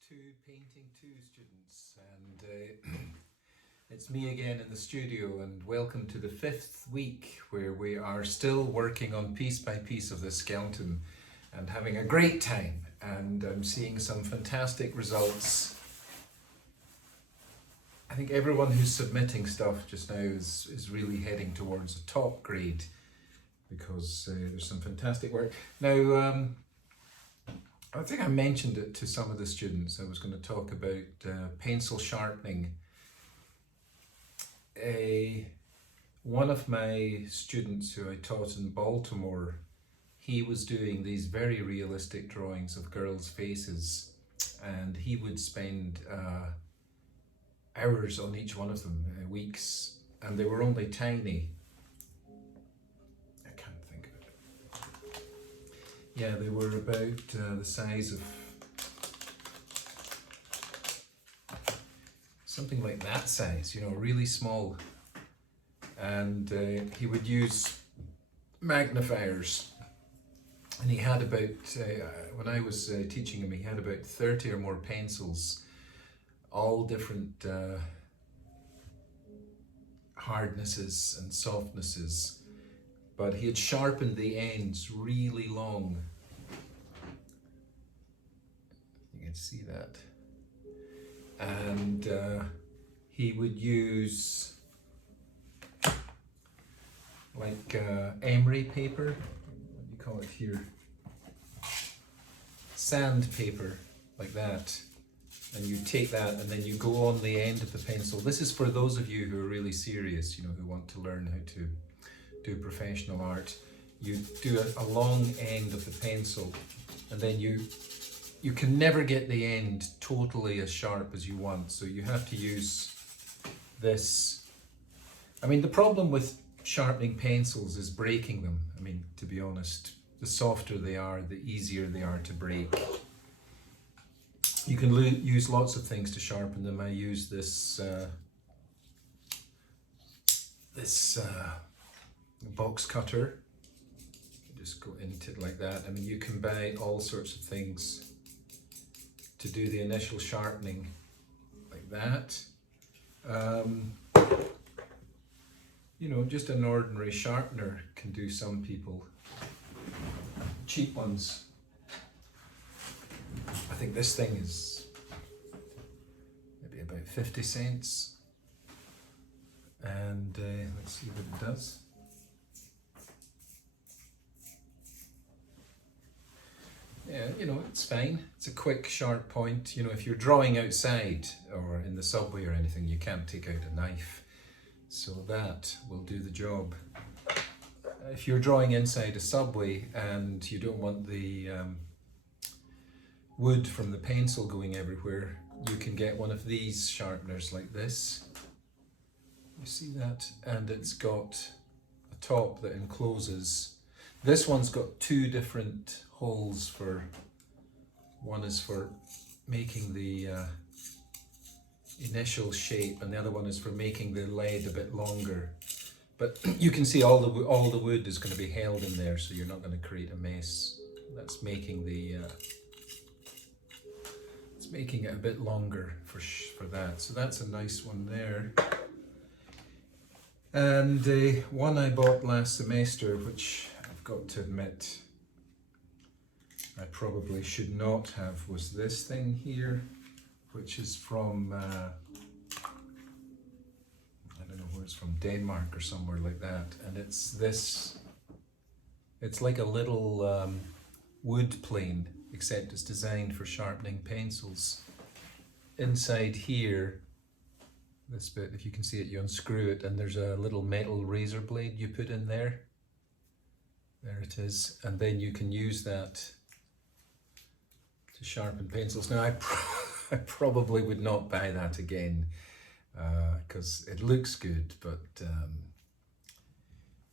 to Painting 2 students, and it's me again in the studio, and welcome to the 5th week where we are still working on piece by piece of this skeleton and having a great time, and I'm seeing some fantastic results. I think everyone who's submitting stuff just now is really heading towards a top grade because there's some fantastic work. Now, I think I mentioned it to some of the students. I was going to talk about pencil sharpening. One of my students who I taught in Baltimore, he was doing these very realistic drawings of girls' faces, and he would spend hours on each one of them, weeks, and they were only tiny. Yeah, they were about the size of something like that size, really small. And he would use magnifiers. And he had about, when I was teaching him, he had about 30 or more pencils, all different hardnesses and softnesses. But he had sharpened the ends really long. You can see that. And he would use like emery paper, what do you call it here? Sandpaper, like that. And you take that and then you go on the end of the pencil. This is for those of you who are really serious, who want to learn how to do professional art. You do a long end of the pencil, and then you can never get the end totally as sharp as you want, so you have to use this. I mean, the problem with sharpening pencils is breaking them. I mean, to be honest, the softer they are, the easier they are to break. You can use lots of things to sharpen them. I use this box cutter. You just go into it like that. I mean, you can buy all sorts of things to do the initial sharpening like that. Just an ordinary sharpener can do some people. Cheap ones. I think this thing is maybe about 50 cents. And let's see what it does. Yeah, it's fine. It's a quick, sharp point. If you're drawing outside or in the subway or anything, you can't take out a knife. So that will do the job. If you're drawing inside a subway and you don't want the wood from the pencil going everywhere, you can get one of these sharpeners like this. You see that? And it's got a top that encloses. This one's got two different holes for, one is for making the initial shape, and the other one is for making the lead a bit longer. But you can see all the wood is going to be held in there, so you're not going to create a mess. That's making the it's making it a bit longer for that. So that's a nice one there. And one I bought last semester, which I've got to admit I probably should not have, was this thing here, which is from, I don't know where it's from, Denmark or somewhere like that. And it's this, it's like a little wood plane, except it's designed for sharpening pencils. Inside here, this bit, if you can see it, you unscrew it, and there's a little metal razor blade you put in there. There it is. And then you can use that to sharpen pencils. Now, I probably would not buy that again because it looks good, but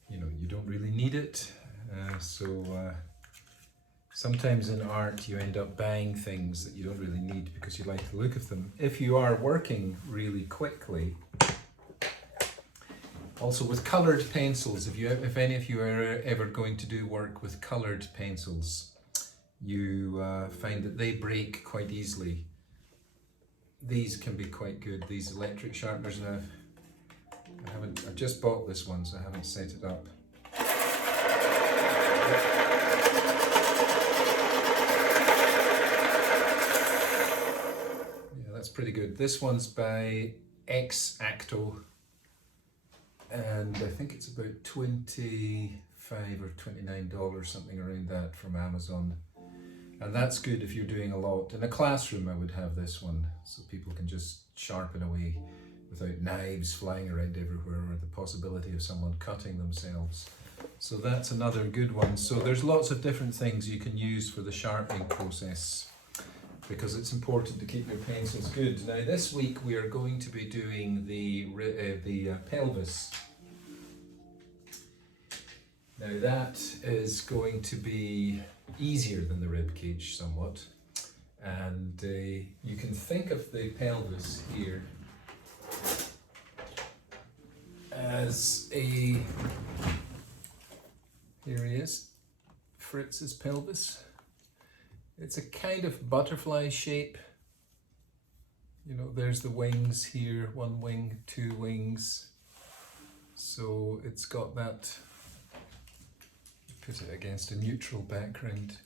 you don't really need it. Sometimes in art you end up buying things that you don't really need because you like the look of them. If you are working really quickly, also with coloured pencils, if any of you are ever going to do work with coloured pencils, you find that they break quite easily. these can be quite good, these electric sharpeners. Now, I've just bought this one, so I haven't set it up. Yeah, that's pretty good. This one's by X-Acto, and I think it's about $25 or $29, something around that, from Amazon. And that's good if you're doing a lot. In a classroom I would have this one, so people can just sharpen away without knives flying around everywhere or the possibility of someone cutting themselves. So that's another good one. So there's lots of different things you can use for the sharpening process, because it's important to keep your pencils good. Now this week we are going to be doing the pelvis. Now that is going to be easier than the rib cage somewhat, and you can think of the pelvis here as here he is, Fritz's pelvis. It's a kind of butterfly shape. You know, there's the wings here, one wing, two wings. So it's got that, put it against a neutral background.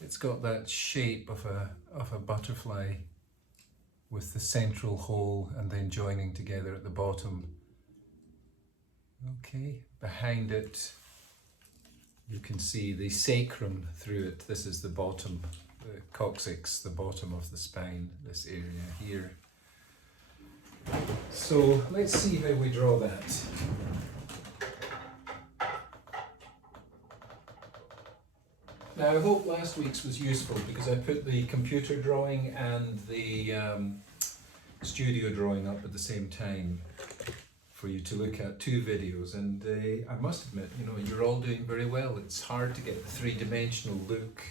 It's got that shape of a butterfly with the central hole and then joining together at the bottom. Okay, behind it you can see the sacrum through it. This is the bottom, the coccyx, the bottom of the spine, this area here. So let's see how we draw that. Now I hope last week's was useful, because I put the computer drawing and the studio drawing up at the same time for you to look at, 2 videos, and I must admit, you know, you're all doing very well. It's hard to get the 3-dimensional look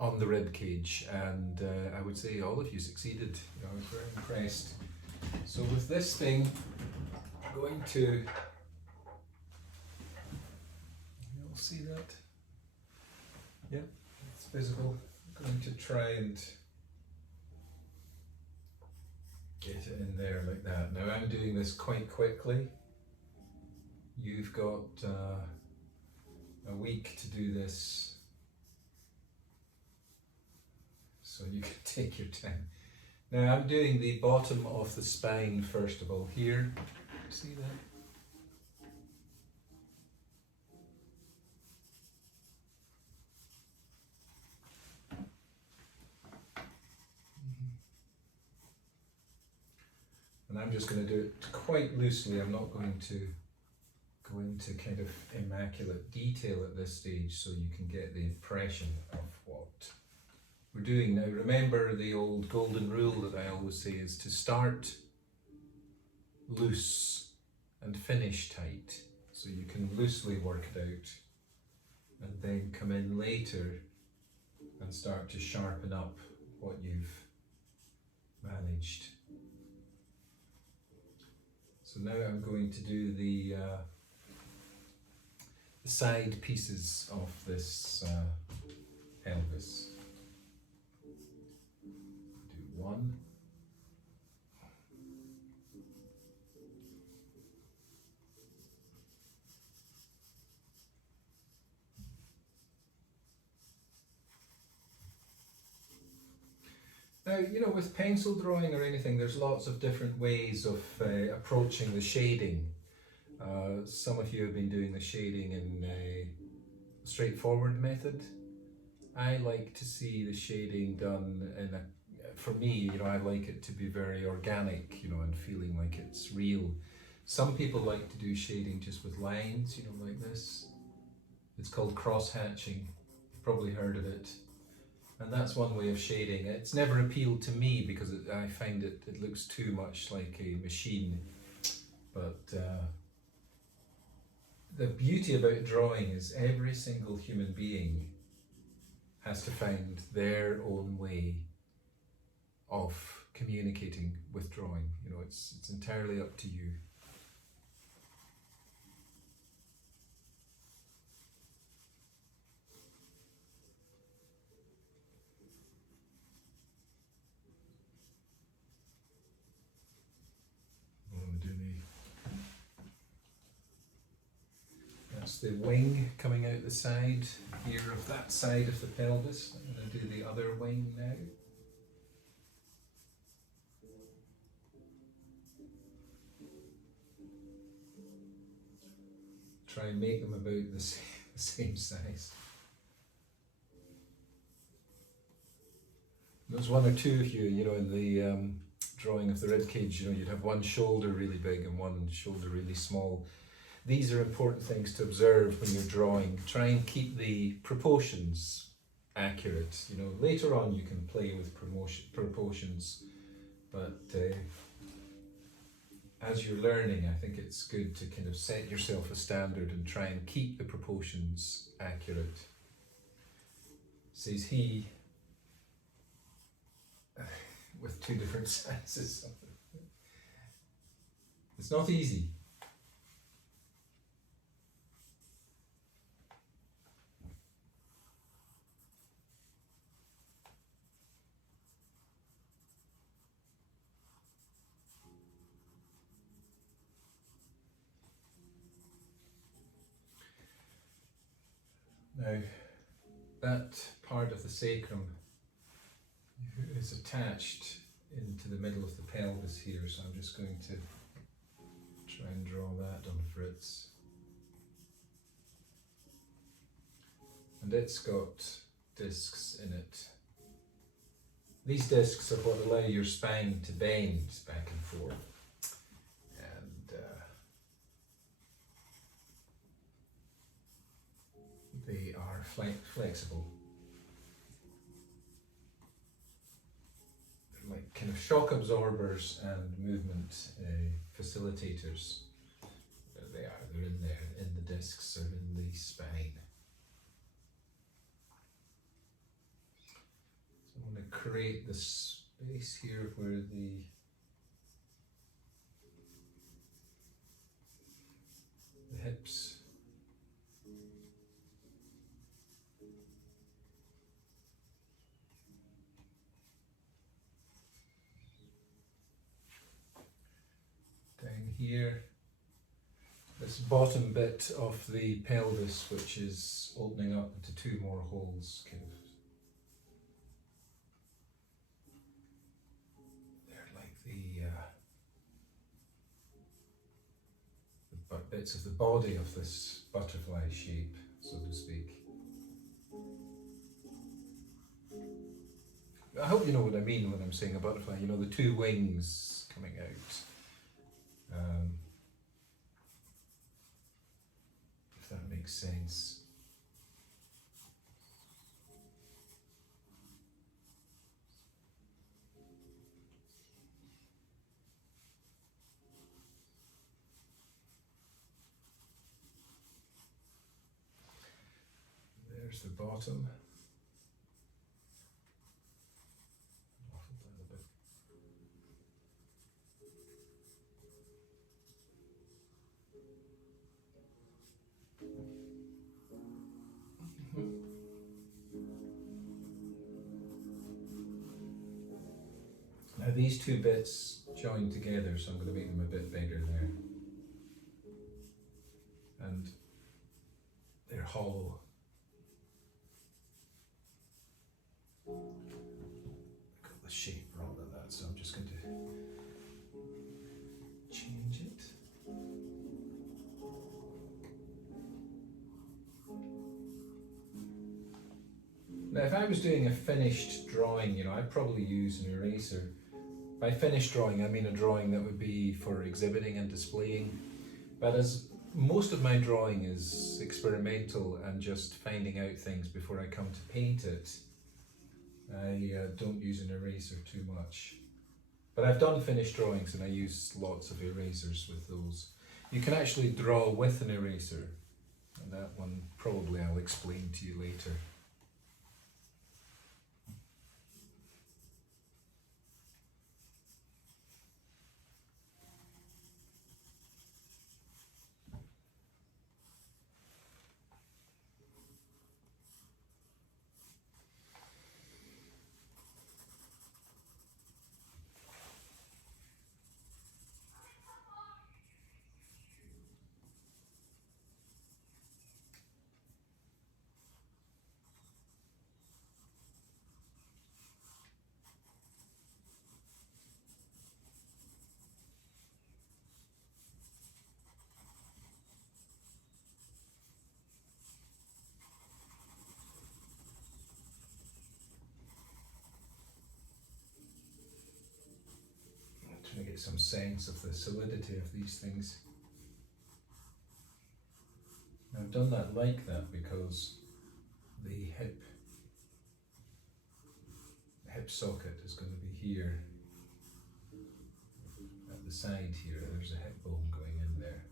on the rib cage, and I would say all of you succeeded. You know, I was very impressed. So with this thing, I'm going to, you'll see that? Yep, it's visible. I'm going to try and get it in there like that. Now I'm doing this quite quickly. You've got a week to do this, so you can take your time. Now I'm doing the bottom of the spine first of all here. See that? And I'm just going to do it quite loosely. I'm not going to go into kind of immaculate detail at this stage, so you can get the impression of what we're doing. Now remember the old golden rule that I always say is to start loose and finish tight. So you can loosely work it out and then come in later and start to sharpen up what you've managed. So now I'm going to do the side pieces of this pelvis. Do one. Now, you know, with pencil drawing or anything, there's lots of different ways of approaching the shading. Some of you have been doing the shading in a straightforward method. I like to see the shading done in a, for me, you know, I like it to be very organic, you know, and feeling like it's real. Some people like to do shading just with lines, you know, like this. It's called cross-hatching. You've probably heard of it. And that's one way of shading. It's never appealed to me because I find it looks too much like a machine. But the beauty about drawing is every single human being has to find their own way of communicating with drawing. You know, it's entirely up to you. That's the wing coming out the side here of that side of the pelvis. I'm going to do the other wing now. Try and make them about the same size. There's one or two of you, in the drawing of the rib cage, you'd have one shoulder really big and one shoulder really small. These are important things to observe when you're drawing. Try and keep the proportions accurate. Later on you can play with proportions, but as you're learning, I think it's good to kind of set yourself a standard and try and keep the proportions accurate. Says he, with two different sizes. It's not easy. Now, that part of the sacrum is attached into the middle of the pelvis here, so I'm just going to try and draw that on Fritz. And it's got discs in it. These discs are what allow your spine to bend back and forth. And they are flexible. They're like kind of shock absorbers and movement facilitators. There they are, they're in there, in the discs or in the spine. So I'm going to create the space here where the hips down here, this bottom bit of the pelvis, which is opening up into two more holes, kind of. They're like the bits of the body of this butterfly shape, so to speak. I hope you know what I mean when I'm saying a butterfly, the two wings coming out. If that makes sense. There's the bottom. Now these two bits join together, so I'm going to make them a bit bigger there. And they're hollow. Got the shape wrong of that, so I'm just going to change it. Now if I was doing a finished drawing, I'd probably use an eraser. By finished drawing, I mean a drawing that would be for exhibiting and displaying. But as most of my drawing is experimental and just finding out things before I come to paint it, I don't use an eraser too much. But I've done finished drawings and I use lots of erasers with those. You can actually draw with an eraser, and that one probably I'll explain to you later. trying to get some sense of the solidity of these things. I've done that like that because the hip socket is going to be here at the side here. There's a hip bone going in there.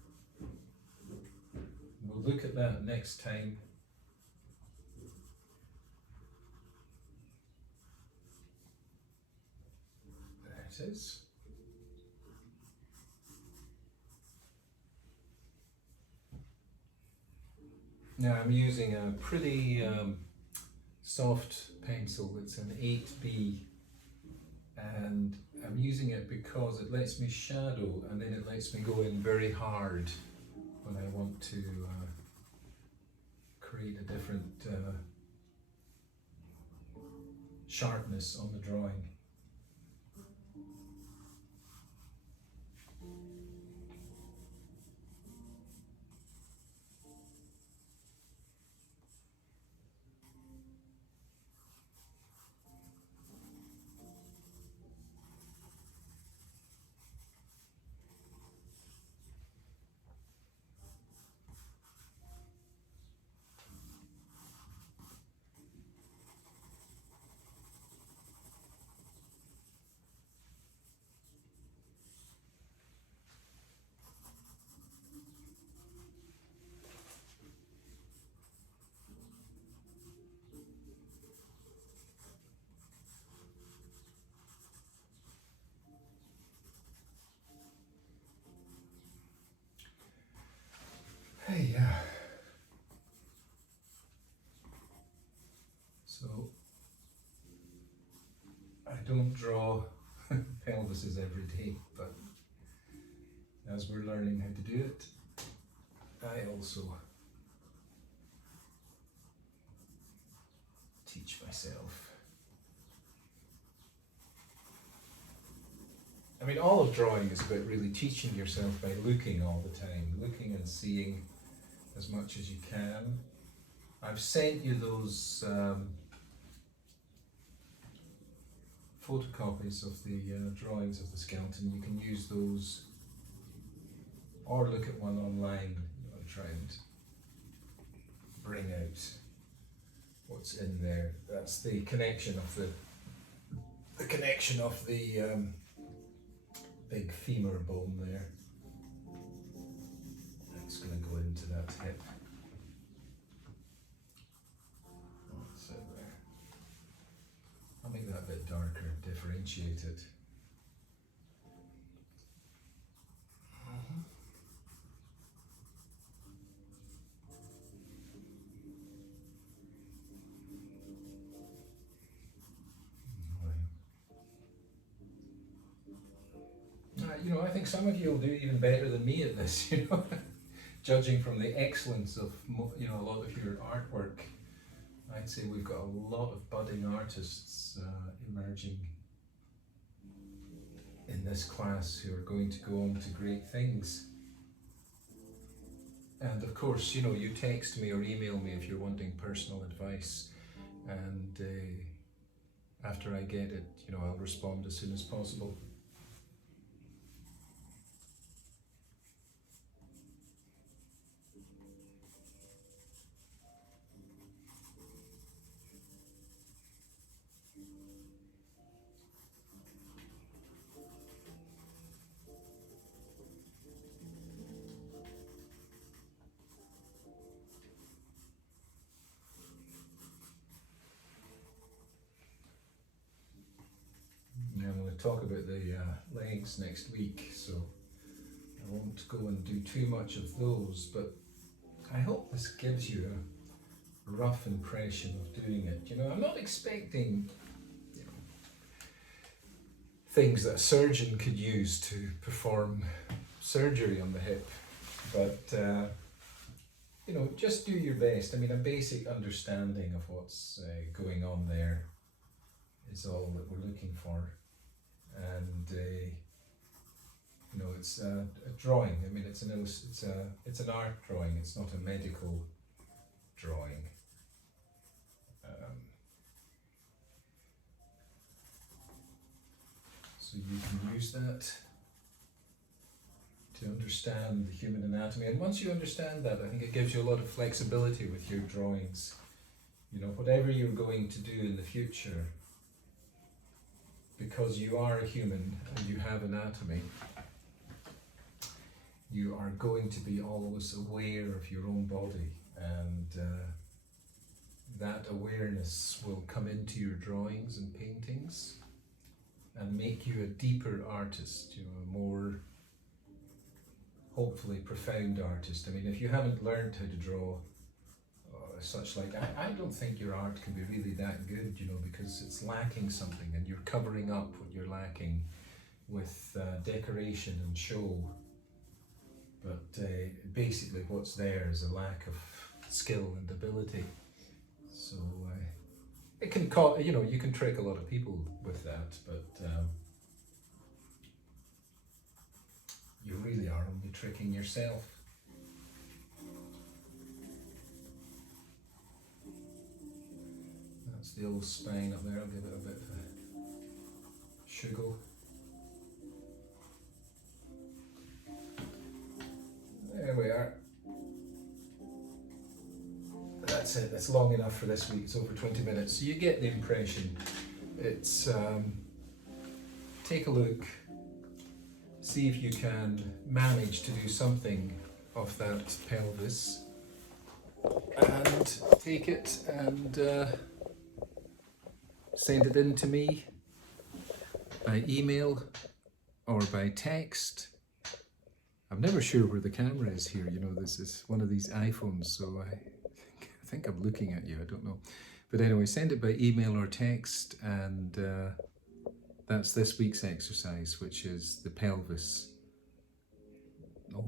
We'll look at that next time. There it is. Now I'm using a pretty soft pencil. It's an 8B, and I'm using it because it lets me shadow and then it lets me go in very hard when I want to create a different sharpness on the drawing. Hey, yeah. So I don't draw pelvises every day, but as we're learning how to do it, I also teach myself. I mean, all of drawing is about really teaching yourself by looking all the time, looking and seeing as much as you can. I've sent you those photocopies of the drawings of the skeleton. You can use those or look at one online and try and bring out what's in there. That's the connection of the big femur bone there. It's going to go into that hip. That's it there. I'll make that a bit darker, differentiate it. You know, I think some of you will do even better than me at this, you know, judging from the excellence of, you know, a lot of your artwork. I'd say we've got a lot of budding artists emerging in this class who are going to go on to great things. And of course, you know, you text me or email me if you're wanting personal advice, and after I get it, you know, I'll respond as soon as possible. I'm going to talk about the legs next week, so I won't go and do too much of those, but I hope this gives you a rough impression of doing it. You know, I'm not expecting, you know, things that a surgeon could use to perform surgery on the hip, but you know, just do your best. I mean, a basic understanding of what's going on there is all that we're looking for. And you know, it's a drawing. I mean, it's an art drawing. It's not a medical drawing. So you can use that to understand the human anatomy. And once you understand that, I think it gives you a lot of flexibility with your drawings. You know, whatever you're going to do in the future, because you are a human and you have anatomy, you are going to be always aware of your own body, and that awareness will come into your drawings and paintings and make you a deeper artist, you know, a more hopefully profound artist. I mean, if you haven't learned how to draw such like, I don't think your art can be really that good, you know, because it's lacking something and you're covering up what you're lacking with decoration and show. But basically what's there is a lack of skill and ability. So it can cause, you know, you can trick a lot of people with that, but you really are only tricking yourself. That's the old spine up there. I'll give it a bit of a shuggle. There we are. That's it, that's long enough for this week. It's over 20 minutes, so you get the impression. It's take a look, see if you can manage to do something of that pelvis, and take it and send it in to me by email or by text. I'm never sure where the camera is here, you know, this is one of these iPhones, so I think I'm looking at you, I don't know. But anyway, send it by email or text, and that's this week's exercise, which is the pelvis.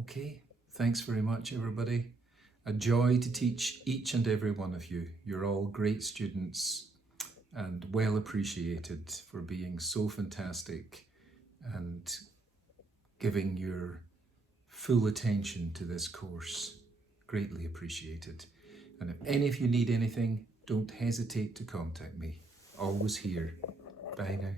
Okay, thanks very much everybody. A joy to teach each and every one of you. You're all great students and well appreciated for being so fantastic and giving your full attention to this course. Greatly appreciated. And if any of you need anything, don't hesitate to contact me. Always here. Bye now.